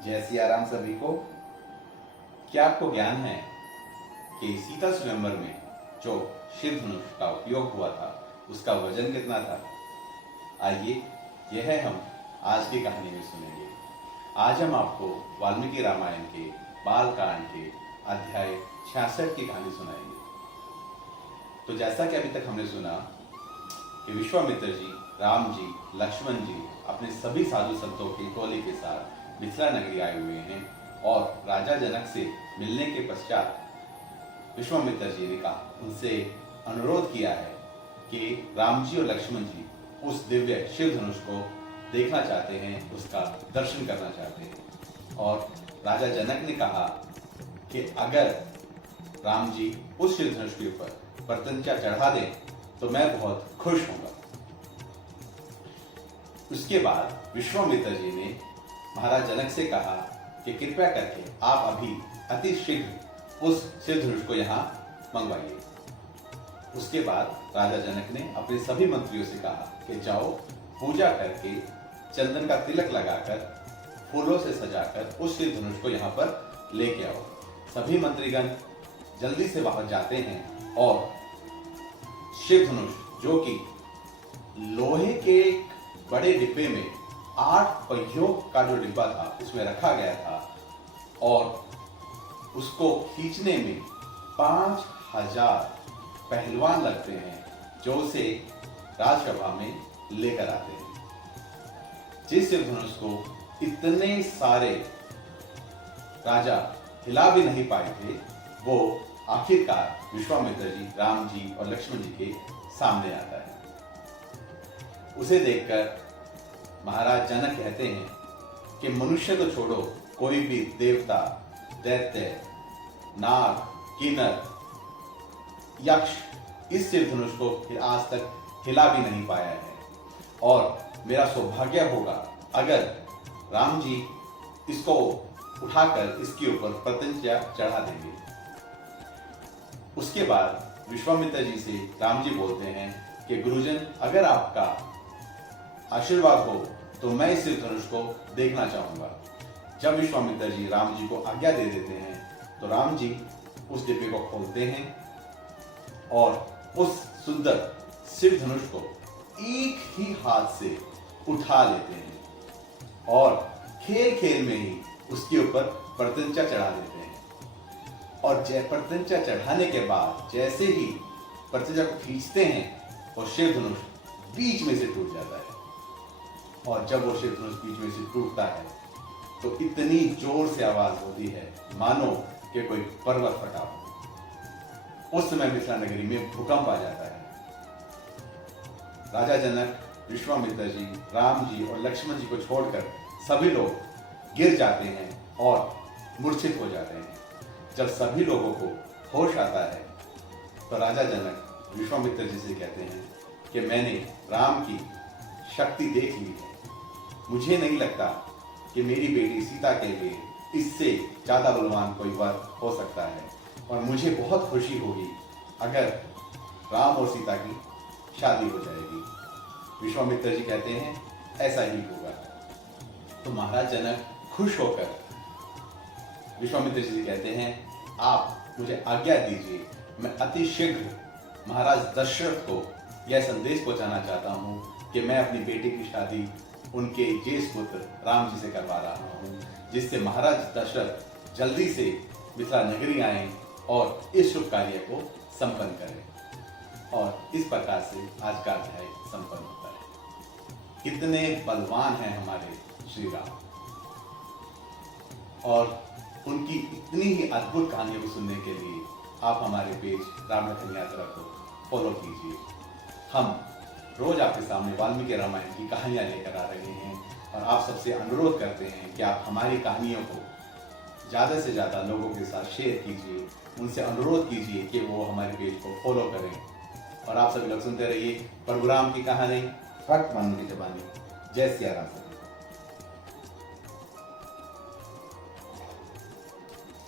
जय सिया राम सभी को। क्या आपको ज्ञान है कि सीता स्वयंवर में जो शिव धनुष का उपयोग हुआ था उसका वजन कितना था? आइए यह हम आज की कहानी में सुनेंगे। आज हम आपको वाल्मीकि रामायण के बाल कांड के अध्याय 66 की कहानी सुनाएंगे। तो जैसा कि अभी तक हमने सुना कि विश्वामित्र जी, राम जी, लक्ष्मण जी अपने सभी साधु संतों के टोले के साथ मिथिला नगरी आए हुए हैं और राजा जनक से मिलने के पश्चात विश्वामित्र जी ने कहा, उनसे अनुरोध किया है कि राम जी और लक्ष्मण जी उस दिव्य शिव धनुष को देखना चाहते हैं, उसका दर्शन करना चाहते हैं। और राजा जनक ने कहा कि अगर राम जी उस शिव धनुष के ऊपर प्रत्यंचा चढ़ा दें तो मैं बहुत खुश होऊंगा। उसके बाद विश्वामित्र जी ने महाराज जनक से कहा कि कृपया करके आप अभी अति शीघ्र उस शिव धनुष को यहाँ मंगवाइए। उसके बाद राजा जनक ने अपने सभी मंत्रियों से कहा कि जाओ, पूजा करके चंदन का तिलक लगाकर फूलों से सजाकर उस शिव धनुष को यहाँ पर लेके आओ। सभी मंत्रीगण जल्दी से वहां जाते हैं और शिव धनुष जो कि लोहे के बड़े डिब्बे में 8 पहियों का जो डिब्बा था उसमें रखा गया था और उसको खींचने में 5000 पहलवान लगते हैं जो उसे राजसभा में लेकर आते हैं। जिस शिव धनुष को इतने सारे राजा हिला भी नहीं पाए थे, वो आखिरकार विश्वामित्र जी, राम जी और लक्ष्मण जी के सामने आता है। उसे देखकर महाराज जनक कहते हैं कि मनुष्य तो छोड़ो, कोई भी देवता, दैत्य, नाग, किन्नर, यक्ष इस शिव धनुष को आज तक हिला भी नहीं पाया है और मेरा सौभाग्य होगा अगर राम जी इसको उठाकर इसके ऊपर प्रत्यंचा चढ़ा देंगे। उसके बाद विश्वामित्र जी से राम जी बोलते हैं कि गुरुजन, अगर आपका आशीर्वाद हो तो मैं इस शिव धनुष को देखना चाहूंगा। जब विश्वामित्र जी राम जी को आज्ञा दे देते हैं तो राम जी उस डिब्बे को खोलते हैं और उस सुंदर शिव धनुष को एक ही हाथ से उठा लेते हैं और खेल खेल में ही उसके ऊपर प्रत्यंचा चढ़ा देते हैं। और प्रत्यंचा चढ़ाने के बाद जैसे ही प्रत्यंचा को खींचते हैं और शिव धनुष बीच में से टूट जाता है। और जब वो शिव धनुष बीच में से टूटता है तो इतनी जोर से आवाज होती है मानो कि कोई पर्वत फटा हो। उस समय मिथिला नगरी में भूकंप आ जाता है। राजा जनक, विश्वामित्र जी, राम जी और लक्ष्मण जी को छोड़कर सभी लोग गिर जाते हैं और मूर्छित हो जाते हैं। जब सभी लोगों को होश आता है तो राजा जनक विश्वामित्र जी से कहते हैं कि मैंने राम की शक्ति देख ली है। मुझे नहीं लगता कि मेरी बेटी सीता के लिए इससे ज्यादा बलवान कोई वर हो सकता है और मुझे बहुत खुशी होगी अगर राम और सीता की शादी हो जाएगी। विश्वामित्र जी कहते हैं ऐसा ही होगा। तो महाराज जनक खुश होकर विश्वामित्र जी कहते हैं, आप मुझे आज्ञा दीजिए, मैं अति शीघ्र महाराज दशरथ को यह संदेश पहुंचाना चाहता हूं कि मैं अपनी बेटी की शादी उनके ज्येष्ठ पुत्र राम जी से करवा रहा हूं, जिससे महाराज दशरथ जल्दी से मिथिला नगरी आए और इस शुभ कार्य को संपन्न करें। और इस प्रकार से आज का अध्याय संपन्न होता है। कितने बलवान हैं हमारे श्री राम और उनकी इतनी ही अद्भुत कहानियों को सुनने के लिए आप हमारे पेज राम लखन यात्रा को फॉलो कीजिए। हम रोज आपके सामने वाल्मीकि रामायण की कहानियां लेकर आ रहे हैं और आप सबसे अनुरोध करते हैं कि आप हमारी कहानियों को ज़्यादा से ज़्यादा लोगों के साथ शेयर कीजिए। उनसे अनुरोध कीजिए कि वो हमारे पेज को फॉलो करें और आप सभी लोग सुनते रहिए प्रभु राम की कहानी, फट मानो की जबानी। जय सिया राम।